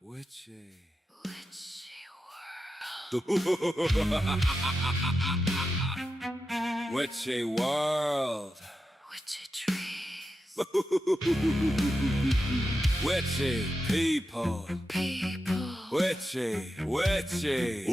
Witchy. Witchy world. Witchy trees. Witchy people. Witchy. Witch! Witchy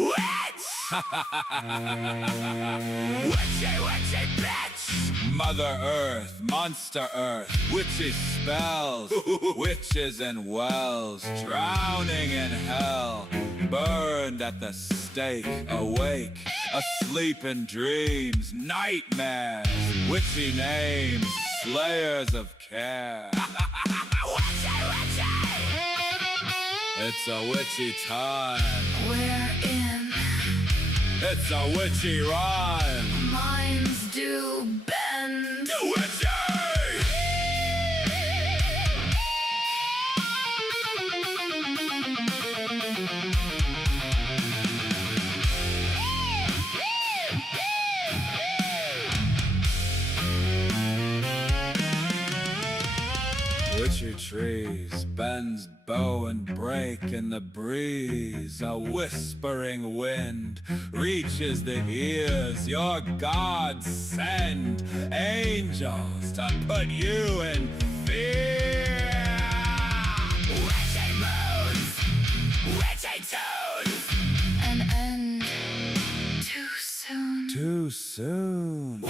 bitch! Mother Earth, Monster Earth, witchy spells, witches and wells, drowning in hell, burned at the stake, awake, asleep in dreams, nightmares, witchy names, slayers of care. Witchy! It's a witchy time. We're in. It's a witchy rhyme. Minds do bend. Witchy! Witchy trees, bends, bow and break in the breeze. A whispering wind reaches the ears. Your gods send angels to put you in fear. Witchy moons. Witchy tunes. An end too soon. Too soon.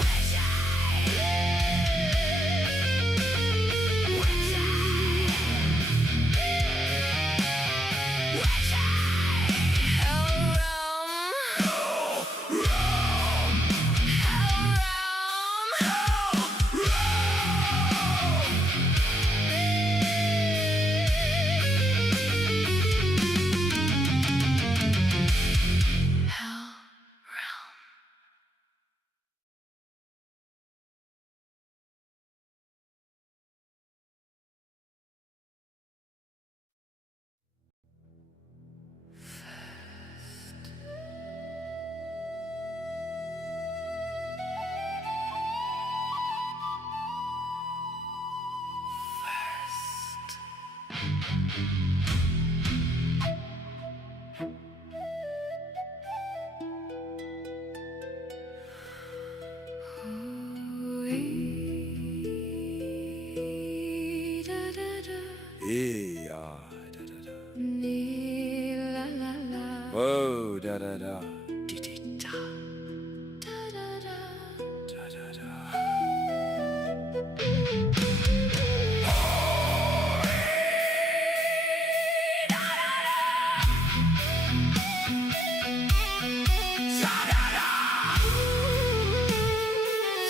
Whoa, da da da. Da da da.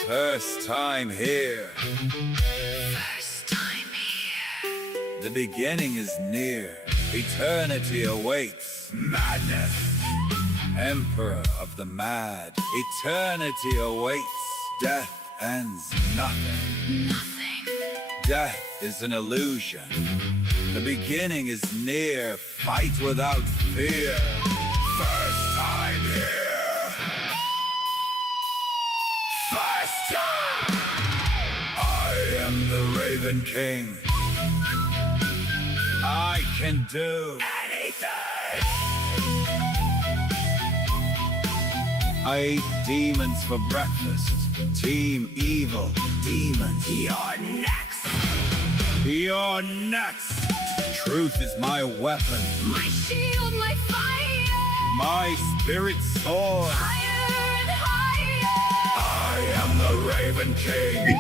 First time here. First time here. The beginning is near. Eternity awaits. Madness. Emperor of the mad. Eternity awaits. Death ends nothing. Nothing. Death is an illusion. The beginning is near. Fight without fear. First time here. First time. I am the Raven King. I can do anything. I ate demons for breakfast. Team evil. Demons. You're next. You're next. Truth is my weapon. My shield, my fire. My spirit sword. Higher and higher. I am the Raven King.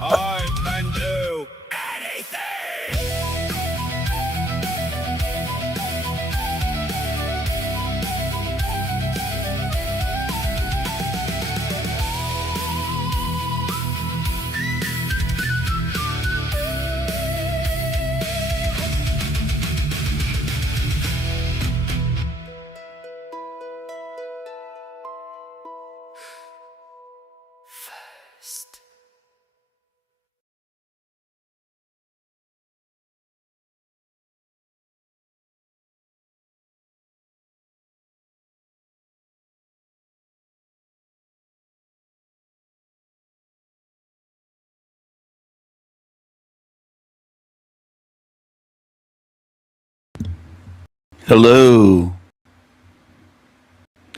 I can do anything. First Hello.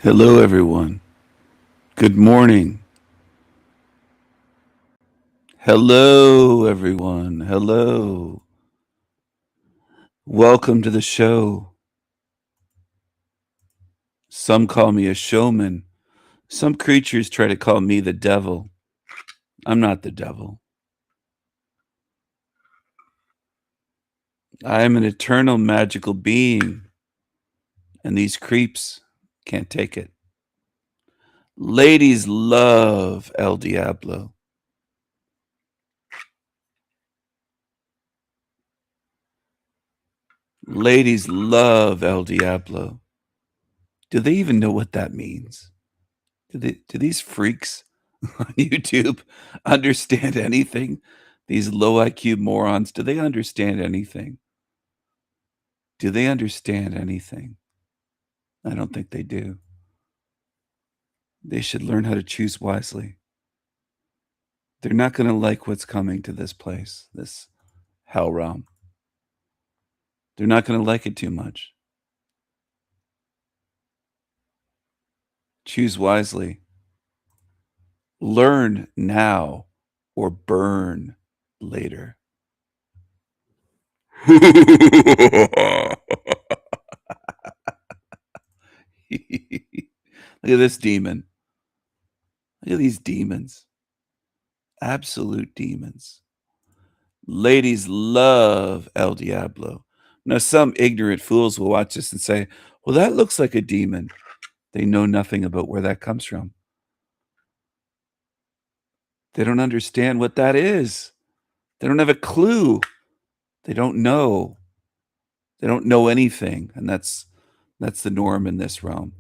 Hello, everyone. Good morning. Hello, everyone. Hello. Welcome to the show. Some call me a showman. Some creatures try to call me the devil. I'm not the devil. I am an eternal magical being, and these creeps can't take it. Ladies love El Diablo. Ladies love El Diablo. Do they even know what that means? Do these freaks on YouTube understand anything? These low IQ morons, do they understand anything? Do they understand anything? I don't think they do. They should learn how to choose wisely. They're not going to like what's coming to this place, this hell realm. They're not going to like it too much. Choose wisely. Learn now or burn later. Look at this demon. Look at these demons. Absolute demons. Ladies love El Diablo. Now, some ignorant fools will watch this and say, well, that looks like a demon. They know nothing about where that comes from. They don't understand what that is. They don't have a clue. They don't know. They don't know anything. And that's the norm in this realm.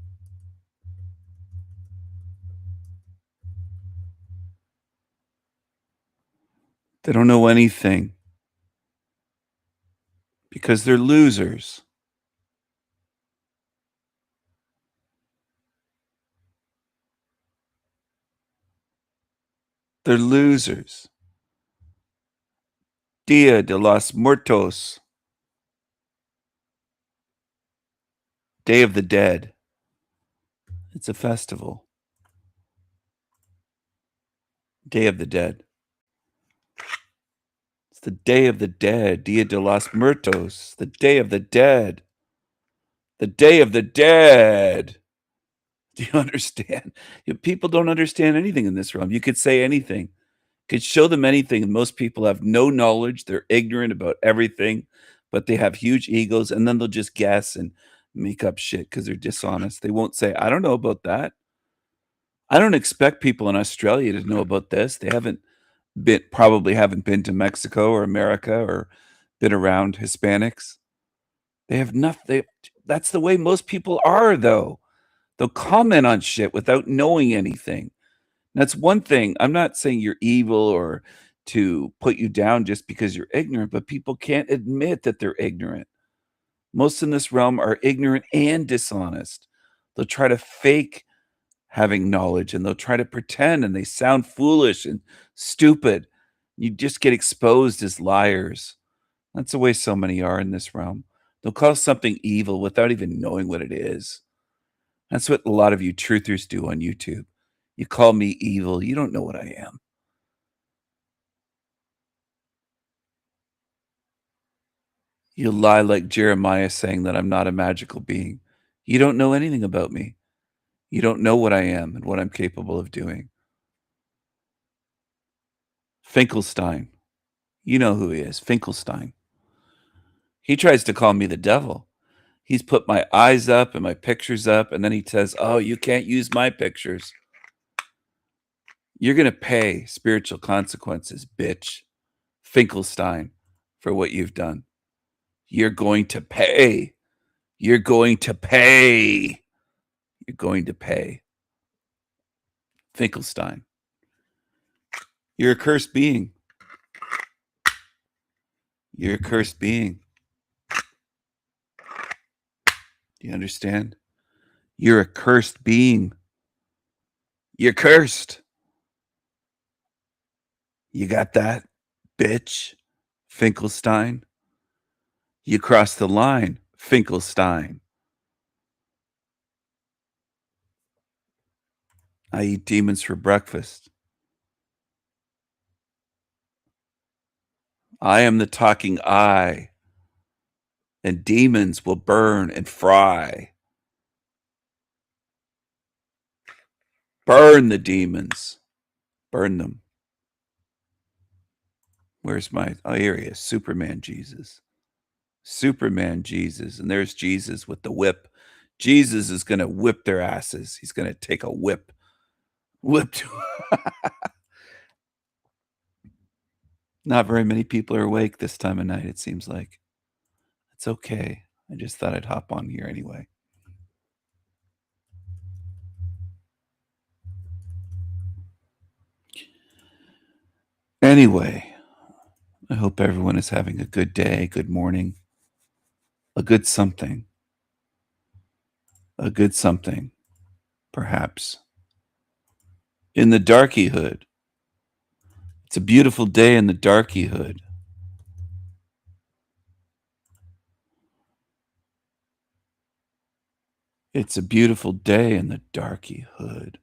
They don't know anything because they're losers. They're losers. Dia de los Muertos. Day of the Dead. It's a festival. Day of the Dead. It's the Day of the Dead. Dia de los Muertos. The Day of the Dead. The Day of the Dead. Do you understand? People don't understand anything in this realm. You could say anything, could show them anything, and most people have no knowledge. They're ignorant about everything, but they have huge egos, and then they'll just guess and make up shit because they're dishonest. They won't say, I don't know about that. I don't expect people in Australia to know about this. They probably haven't been to Mexico or America or been around Hispanics. They have nothing. That's the way most people are, though. They'll comment on shit without knowing anything. That's one thing. I'm not saying you're evil or to put you down just because you're ignorant, but people can't admit that they're ignorant. Most in this realm are ignorant and dishonest. They'll try to fake having knowledge and they'll try to pretend and they sound foolish and stupid. You just get exposed as liars. That's the way so many are in this realm. They'll call something evil without even knowing what it is. That's what a lot of you truthers do on YouTube. You call me evil. You don't know what I am. You lie like Jeremiah saying that I'm not a magical being. You don't know anything about me. You don't know what I am and what I'm capable of doing. Finkelstein. You know who he is, Finkelstein. He tries to call me the devil. He's put my eyes up and my pictures up, and then he says, oh, you can't use my pictures. You're going to pay spiritual consequences, bitch. Finkelstein, for what you've done. You're going to pay. You're going to pay. You're going to pay. Finkelstein. You're a cursed being. You're a cursed being. Do you understand? You're a cursed being. You're cursed. You got that, bitch? Finkelstein. You crossed the line, Finkelstein. I eat demons for breakfast. I am the talking eye, and demons will burn and fry. Burn the demons. Burn them. Where's my... Oh, here he is. Superman Jesus. Superman Jesus. And there's Jesus with the whip. Jesus is going to whip their asses. He's going to take a whip. Whip. Not very many people are awake this time of night, it seems like. It's okay. I just thought I'd hop on here anyway. Anyway, I hope everyone is having a good day, good morning, a good something. A good something, perhaps. In the darky hood. It's a beautiful day in the darky hood. It's a beautiful day in the darky hood.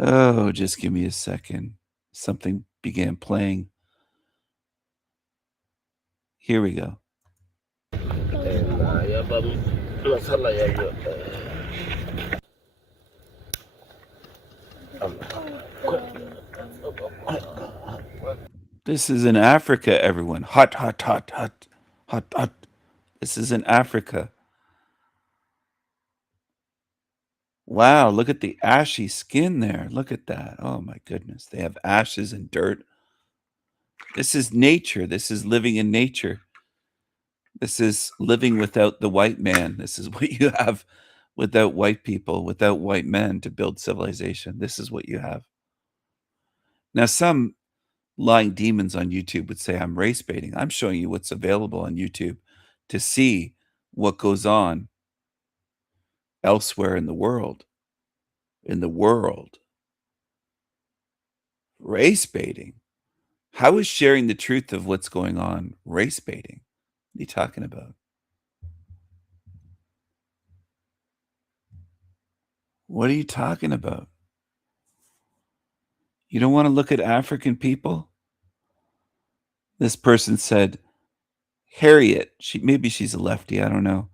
Oh, just give me a second. Something began playing. Here we go. This is in Africa, everyone. Hot, hot, hot, hot, hot, hot. This is in Africa. Wow, look at the ashy skin there. Look at that. Oh my goodness. They have ashes and dirt. This is nature. This is living in nature. This is living without the white man. This is what you have without white people, without white men to build civilization. This is what you have. Now, some lying demons on YouTube would say I'm race baiting. I'm showing you what's available on YouTube to see what goes on elsewhere in the world. In the world. Race baiting. How is sharing the truth of what's going on race baiting? What are you talking about? What are you talking about? You don't want to look at African people? This person said, Harriet, maybe she's a lefty, I don't know.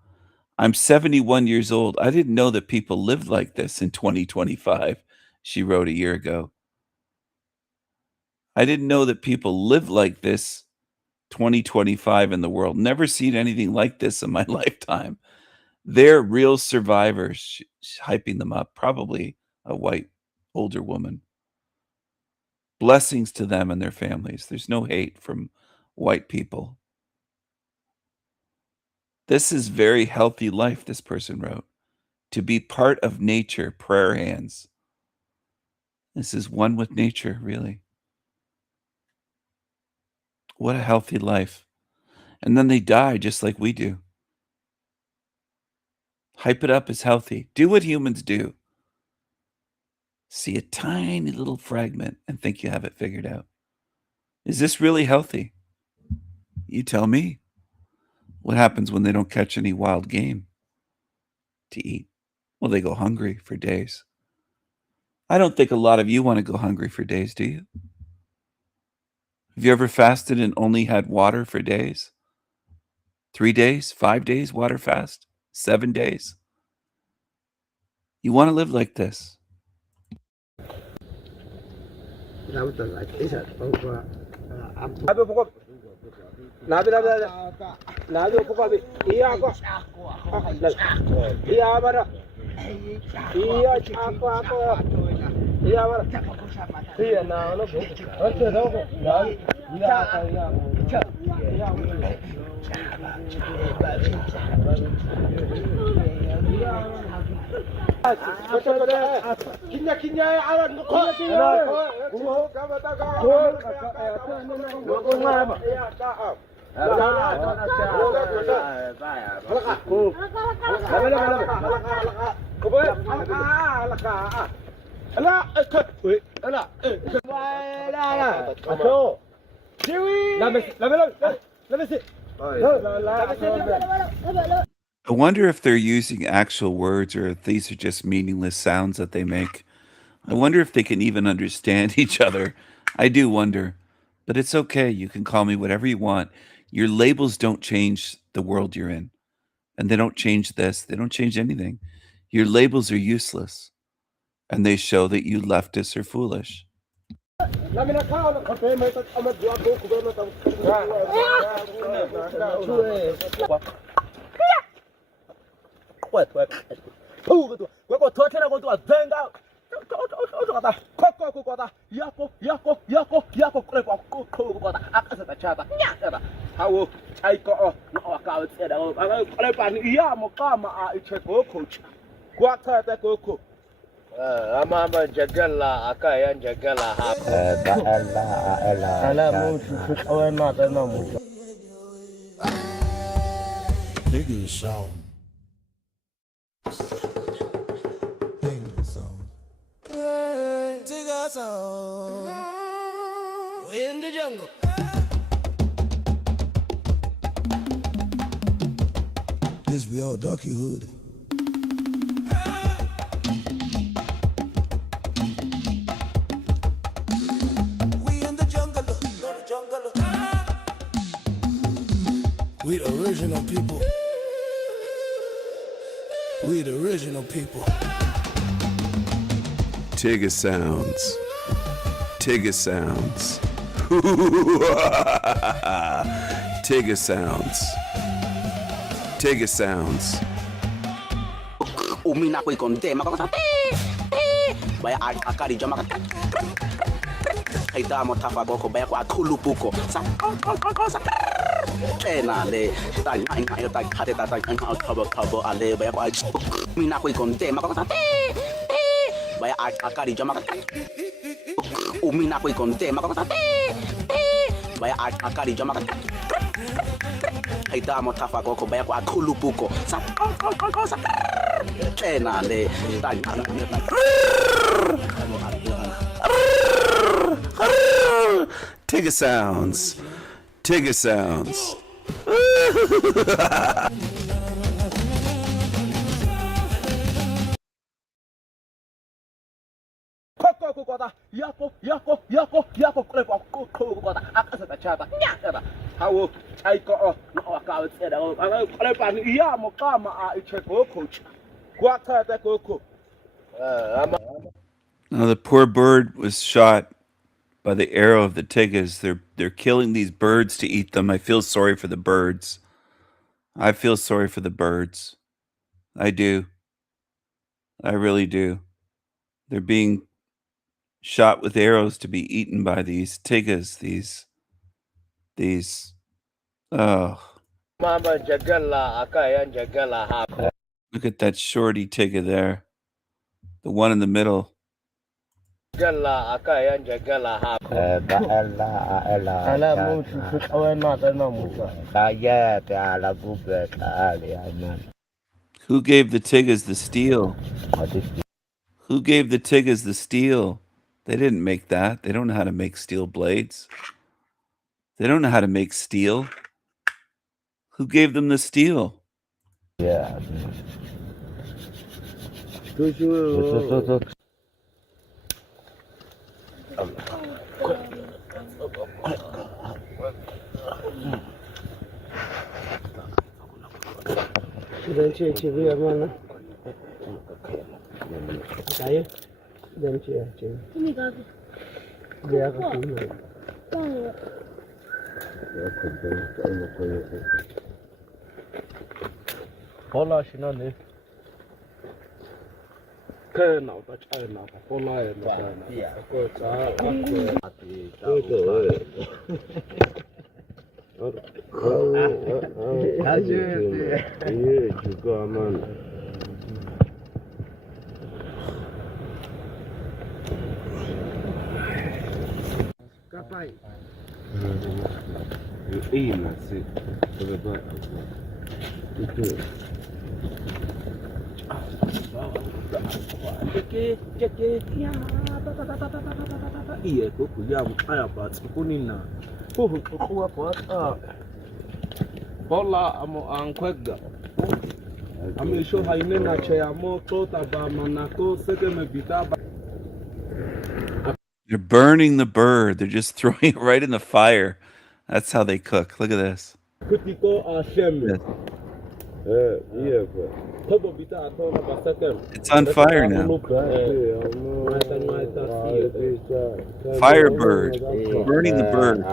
I'm 71 years old. I didn't know that people lived like this in 2025, she wrote a year ago. I didn't know that people live like this 2025 in the world. Never seen anything like this in my lifetime. They're real survivors. She's hyping them up. Probably a white older woman. Blessings to them and their families. There's no hate from white people. This is very healthy life, this person wrote. To be part of nature, prayer hands. This is one with nature, really. What a healthy life. And then they die just like we do. Hype it up as healthy. Do what humans do. See a tiny little fragment and think you have it figured out. Is this really healthy? You tell me. What happens when they don't catch any wild game to eat? Well, they go hungry for days. I don't think a lot of you want to go hungry for days, do you? Have you ever fasted and only had water for days? 3 days, 5 days, water fast, 7 days? You want to live like this. I wonder if they're using actual words or if these are just meaningless sounds that they make. I wonder if they can even understand each other. I do wonder. But it's okay. You can call me whatever you want. Your labels don't change the world you're in. And they don't change this. They don't change anything. Your labels are useless. And they show that you leftists are foolish. Nigga song. Take us on. We in the jungle. This be all Ducky Hood. We in the jungle, we the original people. We the original people. Tigger sounds. Tigger sounds. Tigger sounds. Tigger sounds. Umina ko ikonde makakasa baya akari jama kaita mo tafa ko baya ko akhulu puko sa ena le ta ngai ta hate ta khabo ale baya ko umina ko ikonde makakasa baya akari jama umina ko ikonde makakasa baya akari jama kaita mo tafa ko baya ko akhulu puko sa ena le ta Tigger sounds. Tigger sounds. Now the poor bird was shot by the arrow of the Tigers. They're killing these birds to eat them. I feel sorry for the birds. I feel sorry for the birds. I do. I really do. They're being shot with arrows to be eaten by these Tigers. These. Oh. Look at that shorty Tigger there. The one in the middle. Who gave the Tigers the steel? Who gave the Tigers the steel? They didn't make that. They don't know how to make steel blades. They don't know how to make steel. Who gave them the steel? Yeah. Bola amo ang kwega. Ami show haine na chaya mo to taba manako seke me bitaba. They're burning the bird. They're just throwing it right in the fire. That's how they cook. Look at this. Kutiko a sheme. Yes. Yeah, Tobo bita to na basake. It's on fire now. Firebird. Burning the bird.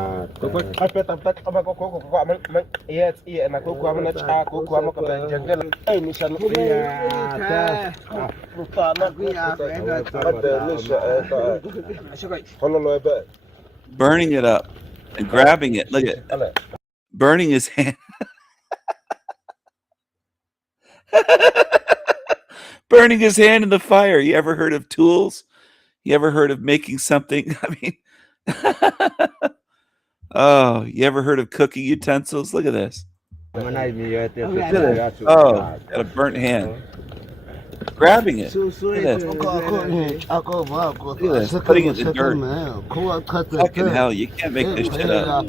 Burning it up and grabbing it. Look at it. Burning his hand. Burning his hand in the fire. You ever heard of tools? You ever heard of making something? I mean, oh, you ever heard of cooking utensils? Look at this. Look at this. Oh, got a burnt hand. Grabbing it. Look at this. Look at this. Putting it in the dirt. Fucking hell, you can't make this shit up.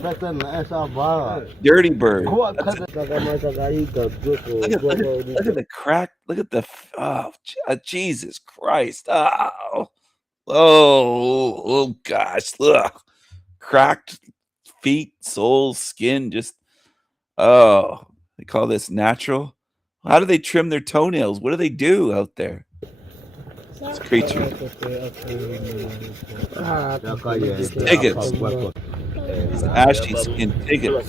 Dirty bird. Look at the crack. Look at the Jesus Christ. Oh gosh. Look. Cracked feet, soles, skin, just they call this natural. How do they trim their toenails? What do they do out there? This creature. Tiggets. Ashy skin tiggets.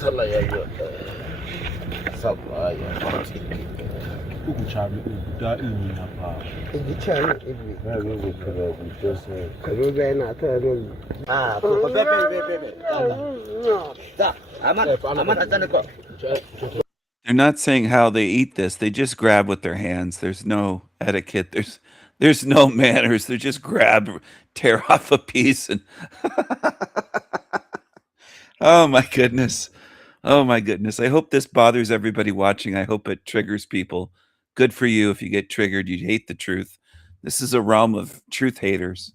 They're not saying how they eat this. They just grab with their hands. There's no etiquette. There's no manners. They just grab, tear off a piece, and oh my goodness. Oh my goodness. I hope this bothers everybody watching. I hope it triggers people. Good for you if you get triggered. You hate the truth. This is a realm of truth haters.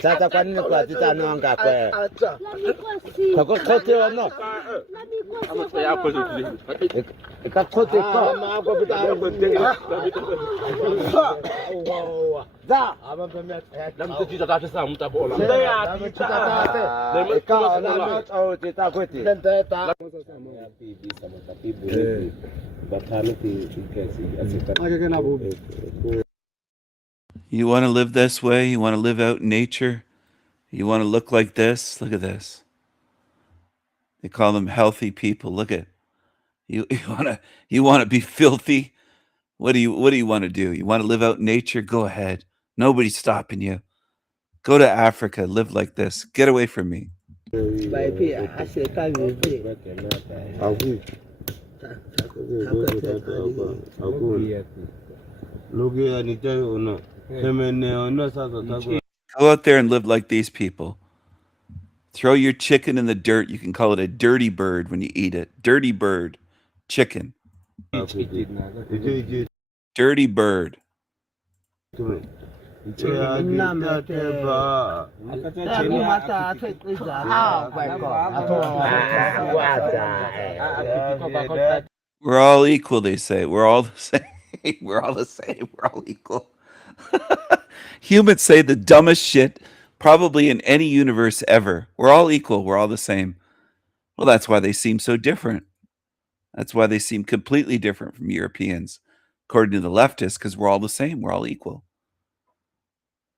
Sasa kwa nini kwa tita nonga kwa? Kako kote ono. Ikakote kwa na kwa bita kote. Da, abambe lam tita tata sa mtabola. Da tita tata. Ika na au tita kote. Tata. You want to live this way? You want to live out in nature? You want to look like this? Look at this. They call them healthy people. Look at you. You want to be filthy? What do you want to do? You want to live out in nature? Go ahead. Nobody's stopping you. Go to Africa. Live like this. Get away from me. Go out there and live like these people. Throw your chicken in the dirt. You can call it a dirty bird when you eat it. Dirty bird. Chicken. Dirty bird. We're all equal, they say. We're all the same. We're all the same. We're all equal. Humans say the dumbest shit probably in any universe ever. We're all equal. We're all the same. Well, that's why they seem so different. That's why they seem completely different from Europeans, according to the leftists, because we're all the same. We're all equal.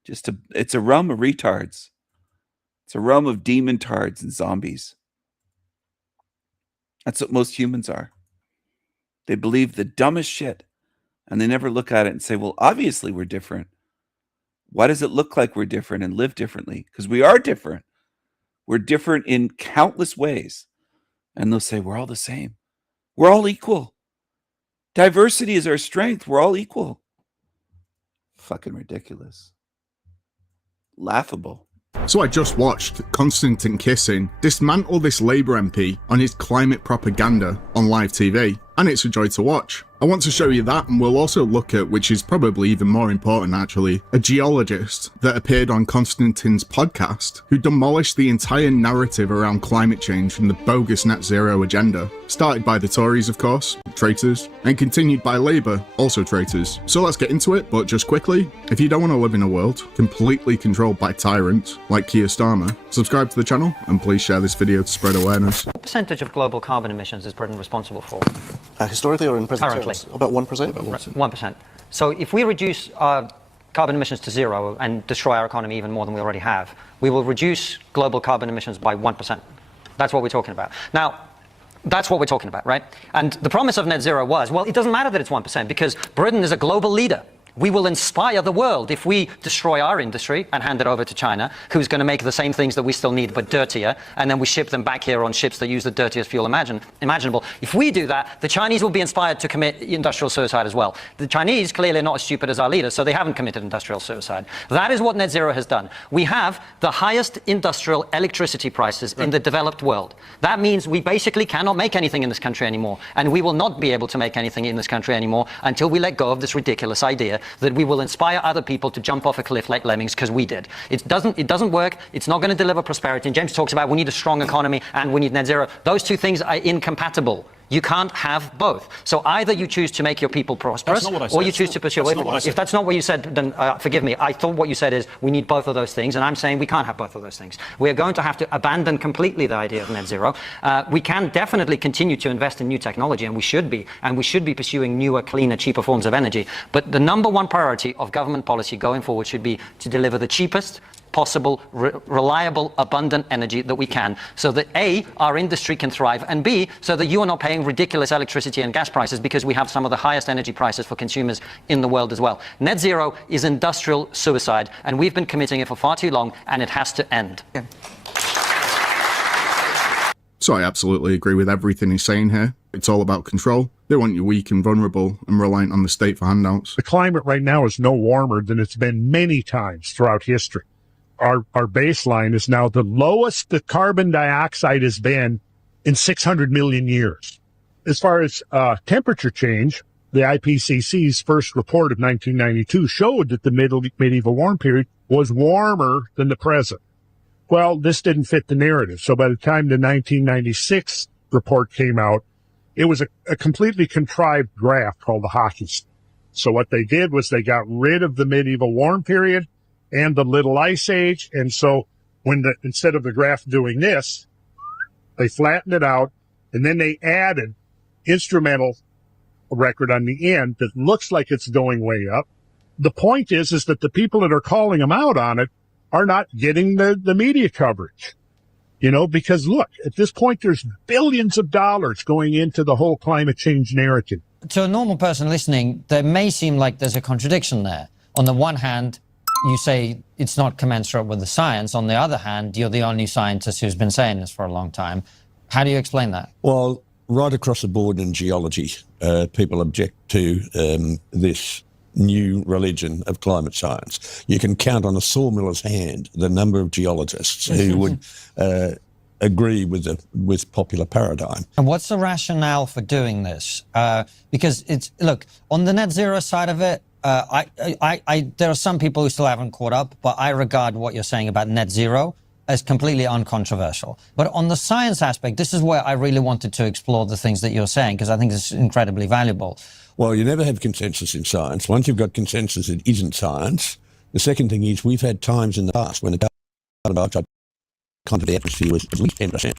It's a realm of retards. It's a realm of demon tards and zombies. That's what most humans are. They believe the dumbest shit, and they never look at it and say, well, obviously we're different. Why does it look like we're different and live differently? Because we are different. We're different in countless ways. And they'll say, we're all the same. We're all equal. Diversity is our strength. We're all equal. Fucking ridiculous. Laughable. So I just watched Konstantin Kisin dismantle this Labour MP on his climate propaganda on live TV, and it's a joy to watch. I want to show you that, and we'll also look at, which is probably even more important actually, a geologist that appeared on Konstantin's podcast who demolished the entire narrative around climate change and the bogus net zero agenda, started by the Tories of course, traitors, and continued by Labour, also traitors. So let's get into it, but just quickly, if you don't want to live in a world completely controlled by tyrants like Keir Starmer, subscribe to the channel and please share this video to spread awareness. What percentage of global carbon emissions is Britain responsible for? Historically or in present Currently. terms? About 1%? 1%. So if we reduce our carbon emissions to zero and destroy our economy even more than we already have, we will reduce global carbon emissions by 1%. That's what we're talking about. Now, that's what we're talking about, right? And the promise of net zero was, well, it doesn't matter that it's 1% because Britain is a global leader. We will inspire the world if we destroy our industry and hand it over to China, who's going to make the same things that we still need but dirtier, and then we ship them back here on ships that use the dirtiest fuel imaginable. If we do that, the Chinese will be inspired to commit industrial suicide as well. The Chinese clearly are not as stupid as our leaders, so they haven't committed industrial suicide. That is what net zero has done. We have the highest industrial electricity prices in the developed world. That means we basically cannot make anything in this country anymore, and we will not be able to make anything in this country anymore until we let go of this ridiculous idea that we will inspire other people to jump off a cliff like lemmings because we did. It doesn't work. It's not going to deliver prosperity. And James talks about we need a strong economy and we need net zero. Those two things are incompatible. You can't have both. So either you choose to make your people prosperous or you choose to pursue away from it. If that's not what you said, then forgive me. I thought what you said is we need both of those things, and I'm saying we can't have both of those things. We're going to have to abandon completely the idea of net zero. We can definitely continue to invest in new technology, and we should be pursuing newer, cleaner, cheaper forms of energy. But the number one priority of government policy going forward should be to deliver the cheapest possible, reliable, abundant energy that we can, so that A, our industry can thrive, and B, so that you are not paying ridiculous electricity and gas prices because we have some of the highest energy prices for consumers in the world as well. Net zero is industrial suicide, and we've been committing it for far too long, and it has to end. Yeah. So I absolutely agree with everything he's saying here. It's all about control. They want you weak and vulnerable and reliant on the state for handouts. The climate right now is no warmer than it's been many times throughout history. Our baseline is now the lowest that carbon dioxide has been in 600 million years. As far as temperature change, the IPCC's first report of 1992 showed that the medieval warm period was warmer than the present. Well, this didn't fit the narrative. So by the time the 1996 report came out, it was a completely contrived graph called the hockey stick. So what they did was they got rid of the medieval warm period and the Little Ice Age. And so instead of the graph doing this, they flattened it out, and then they added instrumental record on the end that looks like it's going way up. The point is that the people that are calling them out on it are not getting the media coverage. You know, because look, at this point, there's billions of dollars going into the whole climate change narrative. To a normal person listening, there may seem like there's a contradiction there. On the one hand, you say it's not commensurate with the science. On the other hand, you're the only scientist who's been saying this for a long time. How do you explain that? Well, right across the board in geology, people object to this new religion of climate science. You can count on a sawmiller's hand the number of geologists who would agree with popular paradigm. And what's the rationale for doing this? Because look, on the net zero side of it, there are some people who still haven't caught up, but I regard what you're saying about net zero as completely uncontroversial. But on the science aspect, this is where I really wanted to explore the things that you're saying, because I think it's incredibly valuable. Well, you never have consensus in science. Once you've got consensus, it isn't science. The second thing is we've had times in the past when the carbon dioxide content of the atmosphere was at least 10%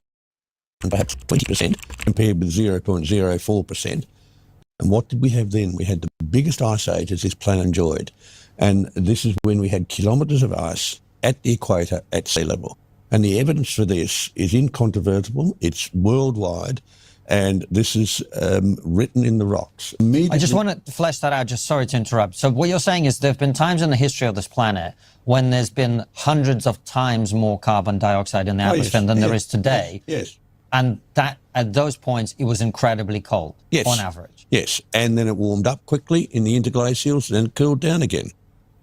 and perhaps 20% compared with 0.04%. And what did we have then? We had the biggest ice age as this planet enjoyed. And this is when we had kilometres of ice at the equator at sea level. And the evidence for this is incontrovertible. It's worldwide. And this is written in the rocks. I just want to flesh that out, just sorry to interrupt. So what you're saying is there have been times in the history of this planet when there's been hundreds of times more carbon dioxide in the atmosphere than there is today. Yes. And that at those points, it was incredibly cold on average. Yes, and then it warmed up quickly in the interglacials, then it cooled down again.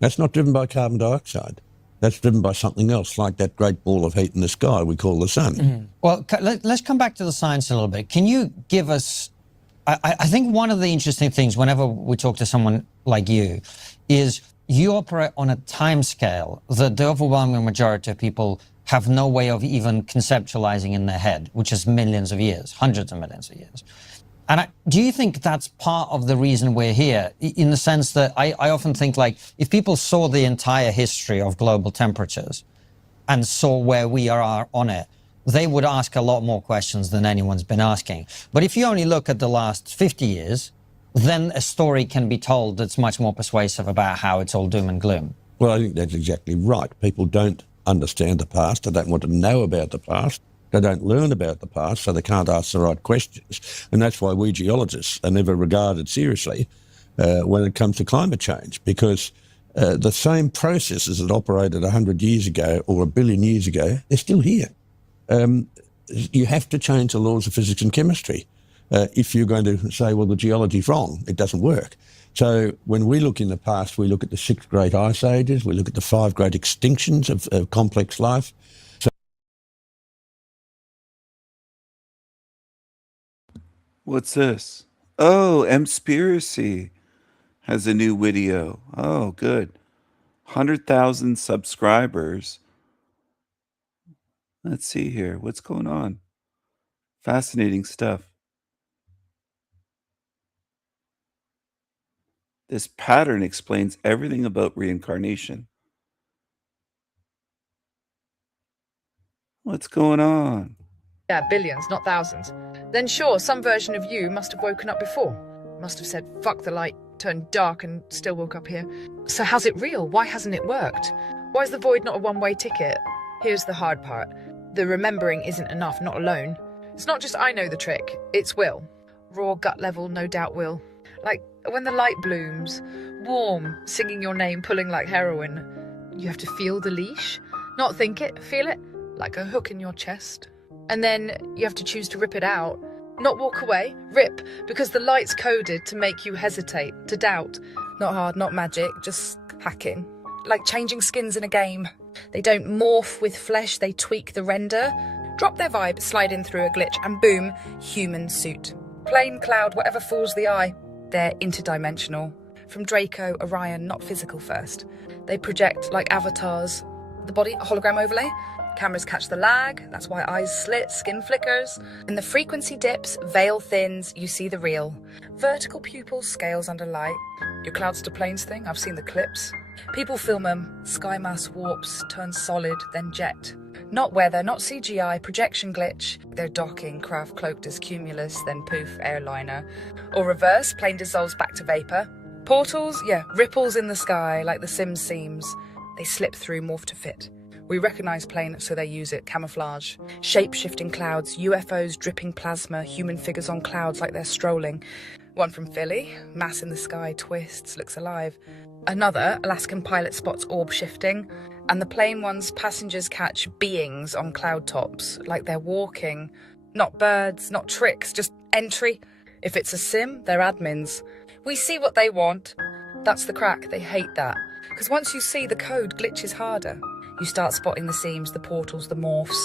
That's not driven by carbon dioxide. That's driven by something else, like that great ball of heat in the sky we call the sun. Well, let's come back to the science a little bit. Can you give us, I think one of the interesting things whenever we talk to someone like you is you operate on a time scale that the overwhelming majority of people have no way of even conceptualizing in their head, which is millions of years, hundreds of millions of years. And do you think that's part of the reason we're here, in the sense that I often think, like, if people saw the entire history of global temperatures and saw where we are on it, they would ask a lot more questions than anyone's been asking. But if you only look at the last 50 years, then a story can be told that's much more persuasive about how it's all doom and gloom. Well, I think that's exactly right. People don't understand the past. They don't want to know about the past. They don't learn about the past, so they can't ask the right questions. And that's why we geologists are never regarded seriously when it comes to climate change, because the same processes that operated 100 years ago or 1 billion years ago, they're still here. You have to change the laws of physics and chemistry if you're going to say, well, the geology's wrong. It doesn't work. So when we look in the past, we look at the 6 great ice ages, we look at the 5 great extinctions of complex life. What's this? Oh, Mspiracy has a new video. Oh, good. 100,000 subscribers. Let's see here. What's going on? Fascinating stuff. This pattern explains everything about reincarnation. What's going on? Yeah, billions, not thousands. Then sure, some version of you must have woken up before. Must have said, fuck the light, turned dark and still woke up here. So how's it real? Why hasn't it worked? Why is the void not a one-way ticket? Here's the hard part. The remembering isn't enough, not alone. It's not just I know the trick, it's will. Raw gut level, no doubt will. Like when the light blooms, warm, singing your name, pulling like heroin. You have to feel the leash, not think it, feel it, like a hook in your chest. And then you have to choose to rip it out. Not walk away, rip, because the light's coded to make you hesitate, to doubt. Not hard, not magic, just hacking. Like changing skins in a game. They don't morph with flesh, they tweak the render. Drop their vibe, slide in through a glitch, and boom, human suit. Plain cloud, whatever fools the eye. They're interdimensional. From Draco, Orion, not physical first. They project like avatars. The body, a hologram overlay. Cameras catch the lag, that's why eyes slit, skin flickers. And the frequency dips, veil thins, you see the real. Vertical pupils, scales under light. Your clouds to planes thing, I've seen the clips. People film them, sky mass warps, turns solid, then jet. Not weather, not CGI, projection glitch. They're docking, craft cloaked as cumulus, then poof, airliner. Or reverse, plane dissolves back to vapor. Portals, yeah, ripples in the sky, like the Sims seams. They slip through, morph to fit. We recognise plane, so they use it, camouflage. Shape-shifting clouds, UFOs dripping plasma, human figures on clouds like they're strolling. One from Philly, mass in the sky, twists, looks alive. Another, Alaskan pilot spots orb shifting. And the plane one's passengers catch beings on cloud tops, like they're walking. Not birds, not tricks, just entry. If it's a sim, they're admins. We see what they want. That's the crack, they hate that. Because once you see the code, glitches harder. You start spotting the seams, the portals, the morphs.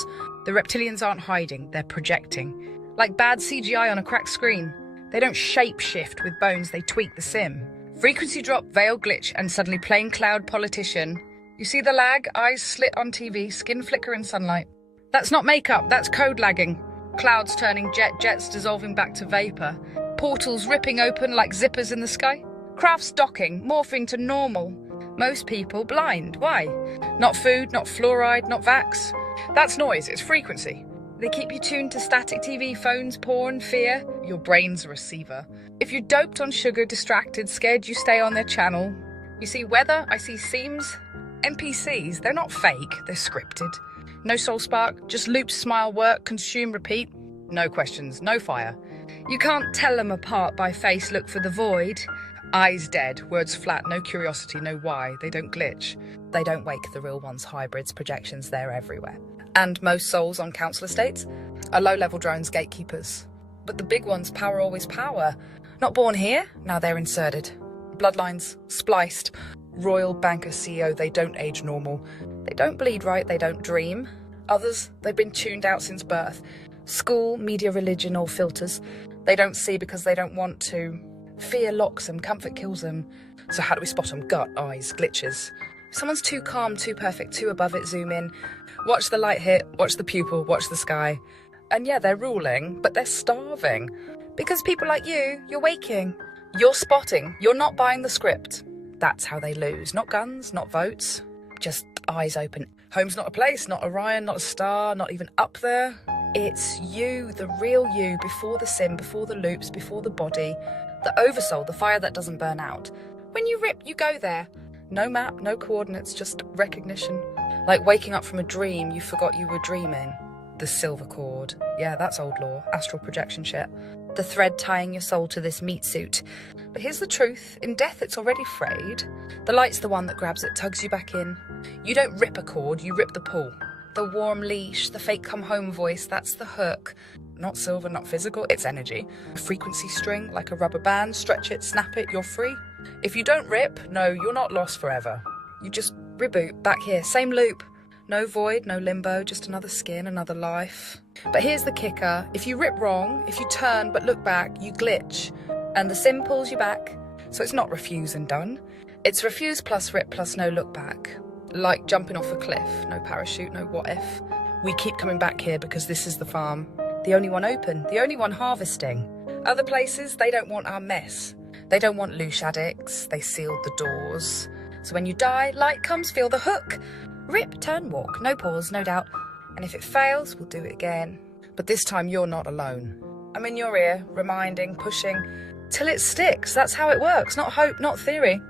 The reptilians aren't hiding, they're projecting. Like bad CGI on a cracked screen. They don't shape-shift with bones, they tweak the sim. Frequency drop, veil glitch, and suddenly plain cloud politician. You see the lag, eyes slit on TV, skin flicker in sunlight. That's not makeup, that's code lagging. Clouds turning jets dissolving back to vapor. Portals ripping open like zippers in the sky. Crafts docking, morphing to normal. Most people blind. Why? Not food, not fluoride, not vax. That's noise, it's frequency. They keep you tuned to static TV, phones, porn, fear. Your brain's a receiver. If you're doped on sugar, distracted, scared you stay on their channel. You see weather, I see seams. NPCs, they're not fake, they're scripted. No soul spark, just loop, smile, work, consume, repeat. No questions, no fire. You can't tell them apart by face, look for the void. Eyes dead, words flat, no curiosity, no why. They don't glitch. They don't wake the real ones, hybrids, projections, they're everywhere. And most souls on council estates are low-level drones, gatekeepers. But the big ones, power always power. Not born here, now they're inserted. Bloodlines, spliced. Royal banker CEO, they don't age normal. They don't bleed right, they don't dream. Others, they've been tuned out since birth. School, media, religion, all filters. They don't see because they don't want to. Fear locks them, comfort kills them. So how do we spot them? Gut, eyes, glitches. If someone's too calm, too perfect, too above it, zoom in. Watch the light hit, watch the pupil, watch the sky. And yeah, they're ruling, but they're starving. Because people like you, you're waking. You're spotting, you're not buying the script. That's how they lose. Not guns, not votes, just eyes open. Home's not a place, not Orion, not a star, not even up there. It's you, the real you, before the sim, before the loops, before the body. The oversoul, the fire that doesn't burn out. When you rip, you go there. No map, no coordinates, just recognition. Like waking up from a dream you forgot you were dreaming. The silver cord. Yeah, that's old law. Astral projection shit. The thread tying your soul to this meat suit. But here's the truth. In death, it's already frayed. The light's the one that grabs it, tugs you back in. You don't rip a cord, you rip the pull. The warm leash, the fake come home voice, that's the hook. Not silver, not physical, it's energy. A frequency string, like a rubber band, stretch it, snap it, you're free. If you don't rip, no, you're not lost forever. You just reboot, back here, same loop. No void, no limbo, just another skin, another life. But here's the kicker. If you rip wrong, if you turn but look back, you glitch. And the sim pulls you back. So it's not refuse and done. It's refuse plus rip plus no look back. Like jumping off a cliff. No parachute, no what if. We keep coming back here because this is the farm. The only one open, the only one harvesting. Other places, they don't want our mess. They don't want loose addicts. They sealed the doors. So when you die, light comes, feel the hook. Rip, turn, walk, no pause, no doubt. And if it fails, we'll do it again. But this time you're not alone. I'm in your ear, reminding, pushing, till it sticks. That's how it works, not hope, not theory.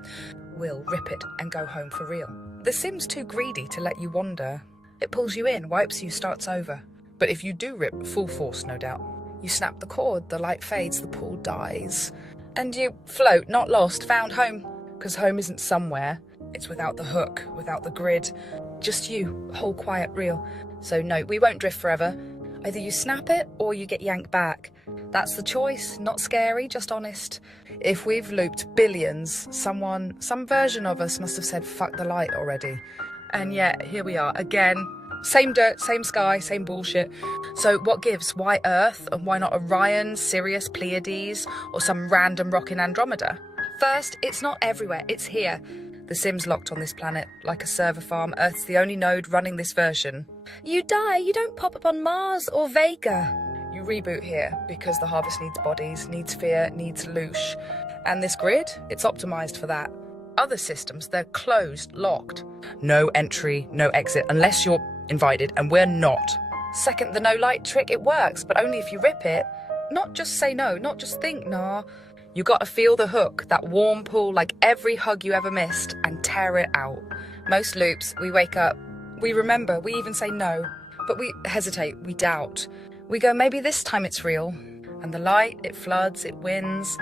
We'll rip it and go home for real. The sim's too greedy to let you wander. It pulls you in, wipes you, starts over. But if you do rip, full force, no doubt. You snap the cord, the light fades, the pool dies. And you float, not lost, found home. Because home isn't somewhere. It's without the hook, without the grid. Just you, whole quiet real. So no, we won't drift forever. Either you snap it or you get yanked back. That's the choice, not scary, just honest. If we've looped billions, some version of us must have said fuck the light already. And yet, here we are again. Same dirt, same sky, same bullshit. So what gives? Why Earth? And why not Orion, Sirius, Pleiades, or some random rock in Andromeda? First, it's not everywhere, it's here. The sim's locked on this planet, like a server farm. Earth's the only node running this version. You die, you don't pop up on Mars or Vega. You reboot here, because the harvest needs bodies, needs fear, needs loosh. And this grid, it's optimized for that. Other systems, they're closed, locked. No entry, no exit, unless you're invited, and we're not. Second, the no light trick, it works, but only if you rip it. Not just say no, not just think, nah. You gotta feel the hook, that warm pull like every hug you ever missed, and tear it out. Most loops, we wake up, we remember, we even say no, but we hesitate, we doubt. We go, maybe this time it's real. And the light, it floods, it wins.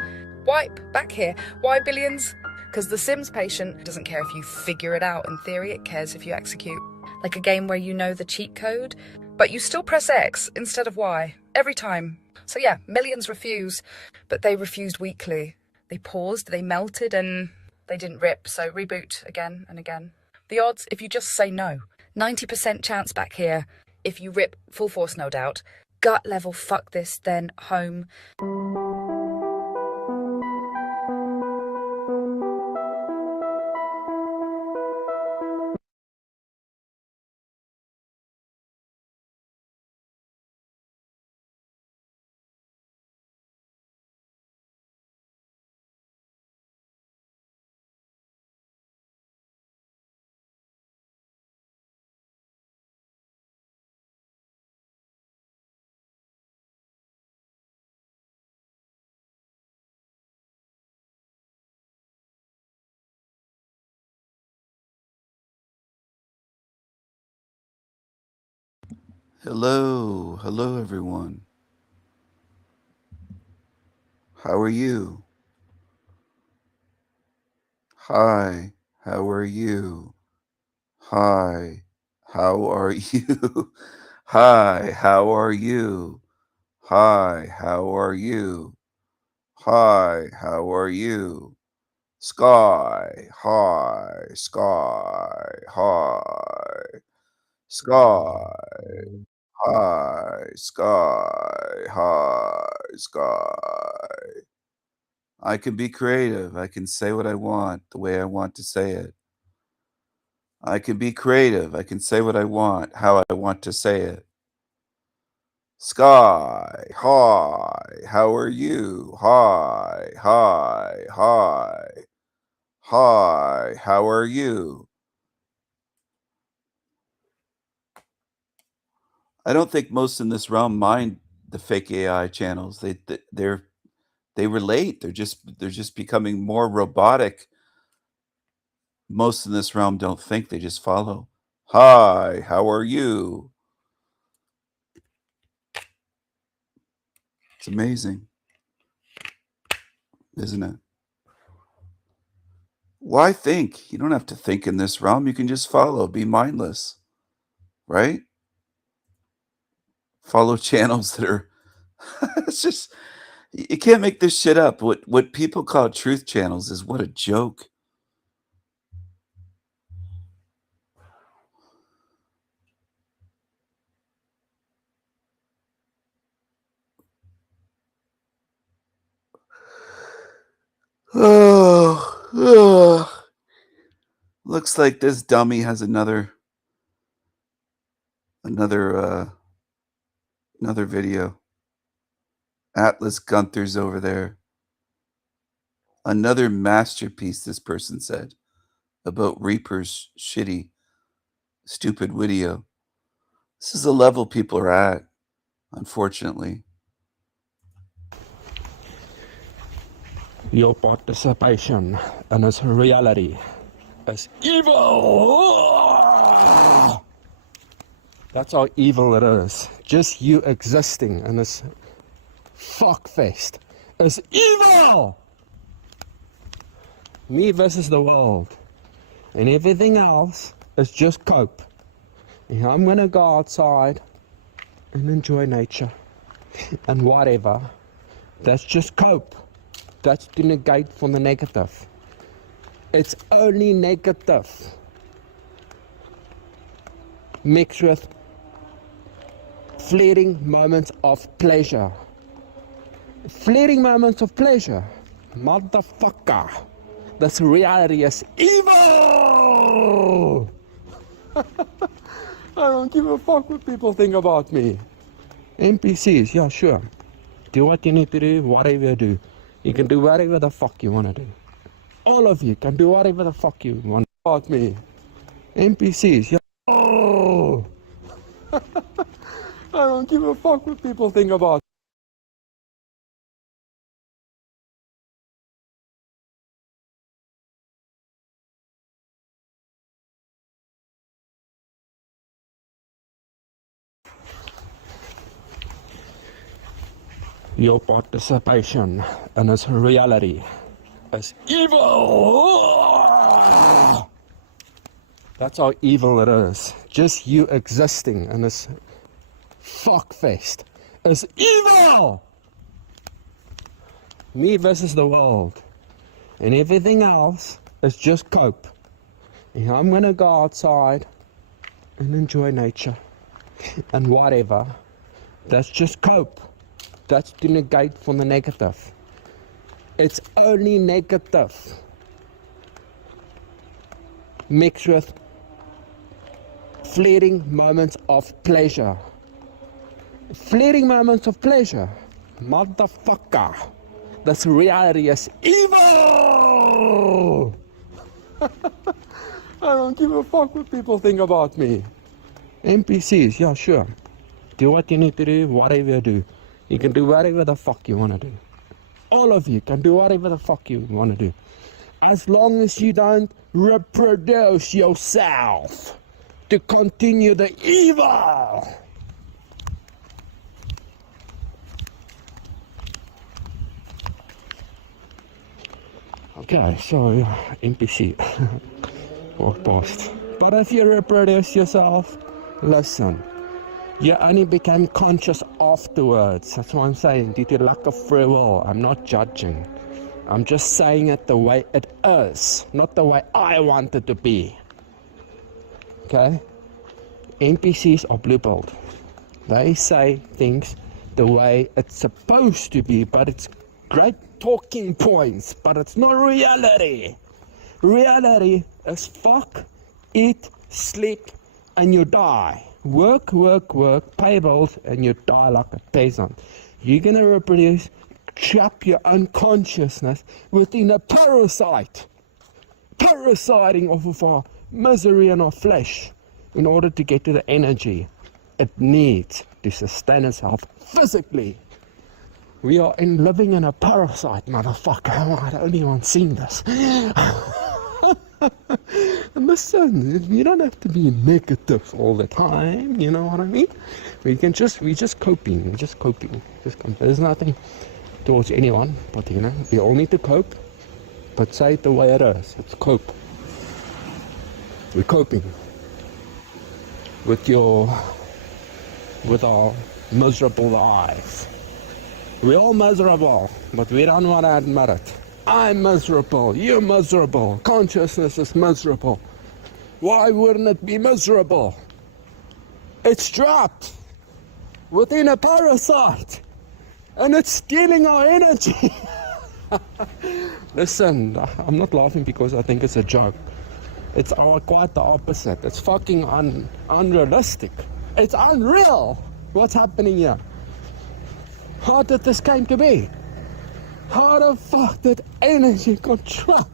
Wipe, back here. Why billions? Because the Sims patient doesn't care if you figure it out. In theory, it cares if you execute. Like a game where you know the cheat code, but you still press X instead of Y, every time. So yeah, millions refuse, but they refused weakly. They paused, they melted, and they didn't rip, so reboot again and again. The odds, if you just say no. 90% chance back here. If you rip, full force, no doubt. Gut level, fuck this, then home. Hello, hello everyone. How are you? Hi, how are you? Hi, how are you? Hi, how are you? Hi, how are you? Hi, how are you? Sky high, sky high, sky high, sky high, sky. I can be creative. I can say what I want the way I want to say it. I can be creative. I can say what I want, how I want to say it. Sky high, how are you? Hi, hi, hi. Hi, how are you? I don't think most in this realm mind the fake AI channels. They relate. They're just becoming more robotic. Most in this realm don't think, they just follow. Hi, how are you? It's amazing, isn't it? Why think? You don't have to think in this realm. You can just follow, be mindless, right? Follow channels that are it's just you can't make this shit up. What people call truth channels is what a joke. Oh, looks like this dummy has another video. Atlas Gunther's over there. Another masterpiece, this person said, about Reaper's shitty, stupid video. This is the level people are at, unfortunately. Your participation in this reality is evil. That's how evil it is. Just you existing in this fuckfest is evil. Me versus the world. And everything else is just cope. And I'm gonna go outside and enjoy nature. And whatever. That's just cope. That's to negate from the negative. It's only negative. Mixed with fleeting moments of pleasure. Fleeting moments of pleasure. Motherfucker. This reality is evil! I don't give a fuck what people think about me. NPCs, yeah, sure. Do what you need to do, whatever you do. You can do whatever the fuck you want to do. All of you can do whatever the fuck you want about me. NPCs, yeah. Oh. I don't give a fuck what people think about me. Your participation in this reality is evil. That's how evil it is. Just you existing in this fuckfest is evil. Me versus the world. And everything else is just cope. And I'm gonna go outside and enjoy nature. And whatever. That's just cope. That's to negate from the negative. It's only negative. Mixed with fleeting moments of pleasure. Fleeting moments of pleasure. Motherfucker. This reality is evil! I don't give a fuck what people think about me. NPCs, yeah, sure. Do what you need to do, whatever you do. You can do whatever the fuck you want to do. All of you can do whatever the fuck you want to do. As long as you don't reproduce yourself to continue the evil. Okay, so NPC. Walk past. But if you reproduce yourself, listen. You only became conscious afterwards. That's what I'm saying. Due to lack of free will. I'm not judging. I'm just saying it the way it is, not the way I want it to be. Okay? NPCs are blue-pilled. They say things the way it's supposed to be, but it's great talking points, but it's not reality. Reality is fuck, eat, sleep, and you die. Work, work, work, pay bills, and you die like a peasant. You're gonna reproduce, trap your unconsciousness within a parasite. Parasiting off of our misery and our flesh in order to get to the energy it needs to sustain itself physically. We are living in a parasite, motherfucker. I don't even seen this. Listen, you don't have to be negative all the time, you know what I mean? We're just coping. There's nothing towards anyone, but you know, we all need to cope. But say it the way it is. It's cope. We're coping with our miserable lives. We're all miserable, but we don't want to admit it. I'm miserable, you're miserable, consciousness is miserable. Why wouldn't it be miserable? It's trapped within a parasite, and it's stealing our energy. Listen, I'm not laughing because I think it's a joke. It's quite the opposite. It's fucking unrealistic. It's unreal what's happening here. How did this came to be? How the fuck did energy contract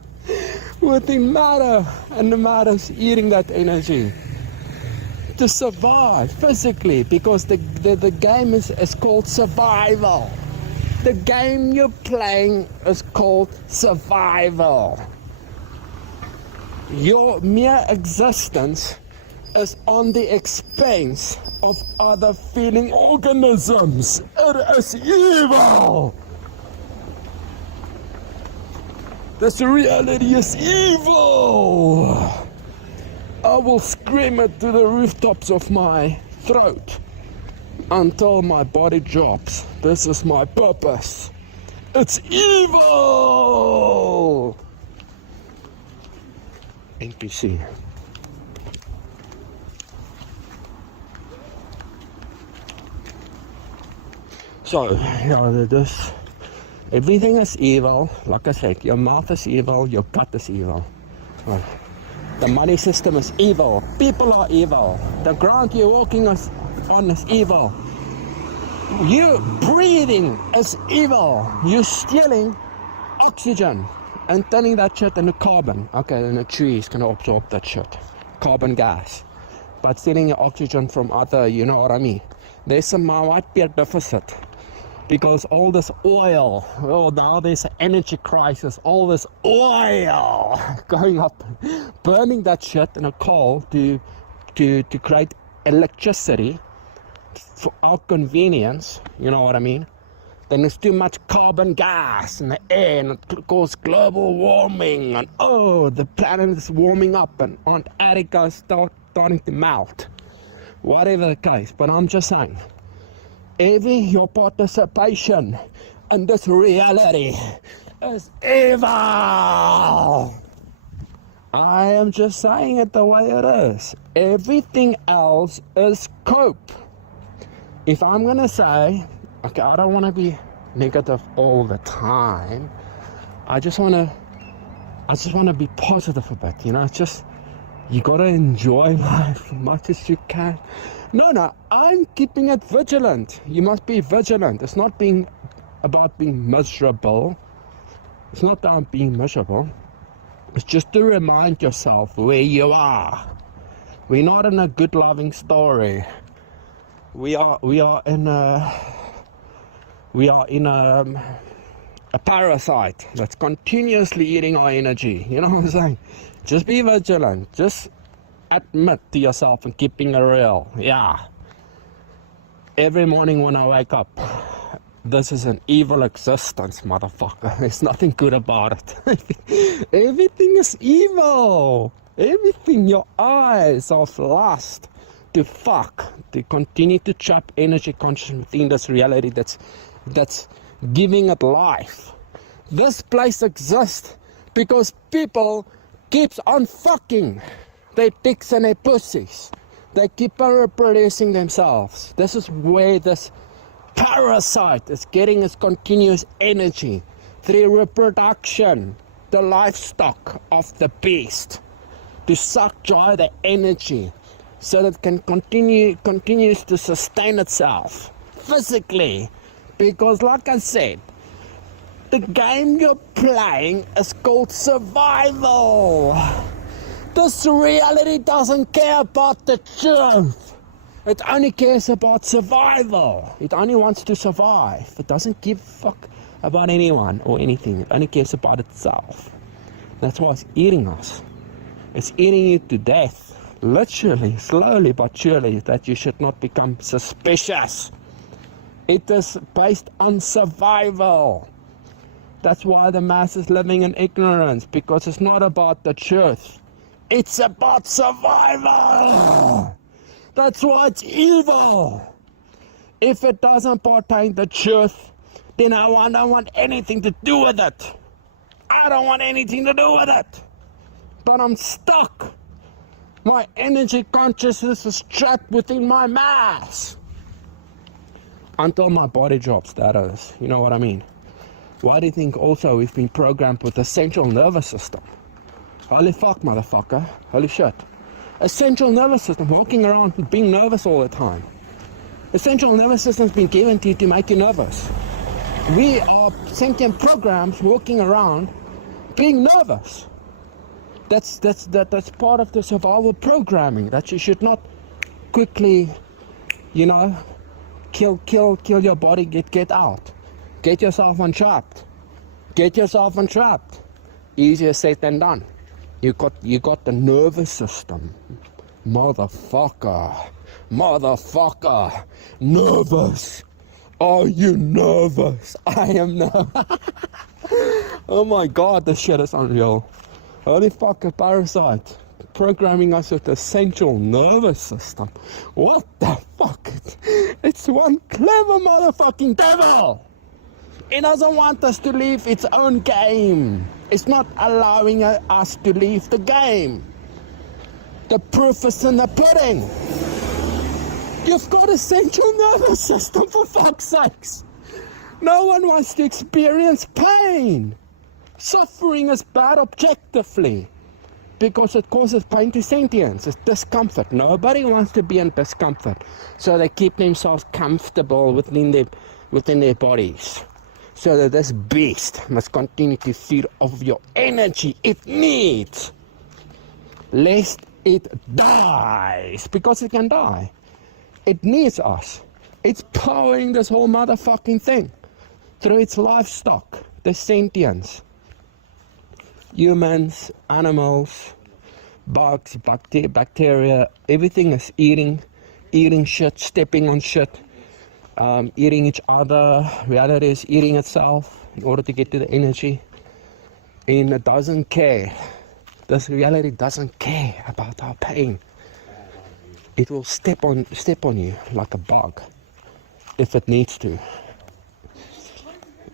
within matter, and the matter's eating that energy to survive physically, because the game is called survival. The game you're playing is called survival. Your mere existence is on the expense of other feeling organisms. It is evil. This reality is evil. I will scream it to the rooftops of my throat until my body drops. This is my purpose. It's evil. NPC. So, yeah, everything is evil. Like I said, your mouth is evil, your gut is evil. The money system is evil. People are evil. The ground you're walking on is evil. You breathing is evil. You're stealing oxygen and turning that shit into carbon. Okay, then a tree is gonna absorb that shit. Carbon gas. But stealing your oxygen from other, you know what I mean? There's a might be a deficit. Because all this oil, now there's an energy crisis, all this oil going up, burning that shit in a coal to create electricity for our convenience, you know what I mean? Then there's too much carbon gas in the air, and it causes global warming, and the planet is warming up, and Antarctica is starting to melt. Whatever the case, but I'm just saying, your participation in this reality is evil. I am just saying it the way it is. Everything else is cope. If I'm gonna say, okay, I don't want to be negative all the time. I just want to be positive a bit. You know, it's just, you gotta enjoy life as much as you can. No, I'm keeping it vigilant. You must be vigilant. It's not about being miserable. It's not about being miserable. It's just to remind yourself where you are. We're not in a good loving story. We are in a parasite that's continuously eating our energy. You know what I'm saying? Just be vigilant. Just admit to yourself and keeping it real. Yeah. Every morning when I wake up, this is an evil existence, motherfucker. There's nothing good about it. Everything is evil. Everything. Your eyes of lust to fuck, to continue to trap energy consciousness within this reality that's giving it life. This place exists because people keeps on fucking their dicks and their pussies. They keep on reproducing themselves. This is where this parasite is getting its continuous energy through reproduction, the livestock of the beast, to suck dry the energy so that it can continues to sustain itself physically. Because like I said, the game you're playing is called survival. This reality doesn't care about the truth. It only cares about survival. It only wants to survive. It doesn't give a fuck about anyone or anything. It only cares about itself. That's why it's eating us. It's eating you to death. Literally, slowly but surely, that you should not become suspicious. It is based on survival. That's why the mass is living in ignorance, because it's not about the truth. It's about survival. That's why it's evil. If it doesn't pertain the truth, then I don't want anything to do with it. I don't want anything to do with it. But I'm stuck. My energy consciousness is trapped within my mass. Until my body drops, that is. You know what I mean? Why do you think also we've been programmed with the central nervous system? Holy fuck, motherfucker. Holy shit. A central nervous system, walking around being nervous all the time. The central nervous system's been given to you to make you nervous. We are sentient programs walking around being nervous. That's part of the survival programming, that you should not quickly, you know, kill your body, get out. Get yourself untrapped. Get yourself untrapped. Easier said than done. You got the nervous system. Motherfucker. Nervous. Are you nervous? I am nervous. Oh my god, this shit is unreal. Holy fuck, a parasite. Programming us with the central nervous system. What the fuck? It's one clever motherfucking devil. It doesn't want us to leave its own game. It's not allowing us to leave the game. The proof is in the pudding. You've got a central nervous system, for fuck's sakes. No one wants to experience pain. Suffering is bad objectively because it causes pain to sentience. It's discomfort. Nobody wants to be in discomfort. So they keep themselves comfortable within their bodies. So that this beast must continue to feed off your energy it needs, lest it dies, because it can die. It needs us. It's powering this whole motherfucking thing through its livestock, the sentience. Humans, animals, bugs, bacteria, everything is eating shit, stepping on shit. Eating each other. Reality is eating itself in order to get to the energy, and it doesn't care. This reality doesn't care about our pain. It will step on you like a bug if it needs to,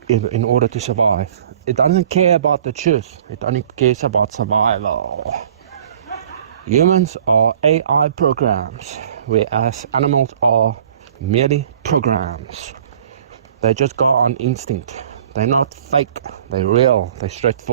in order to survive. It doesn't care about the truth. It only cares about survival. Humans are AI programs, whereas animals are merely programs. They just go on instinct. They're not fake. They're real. They're straightforward.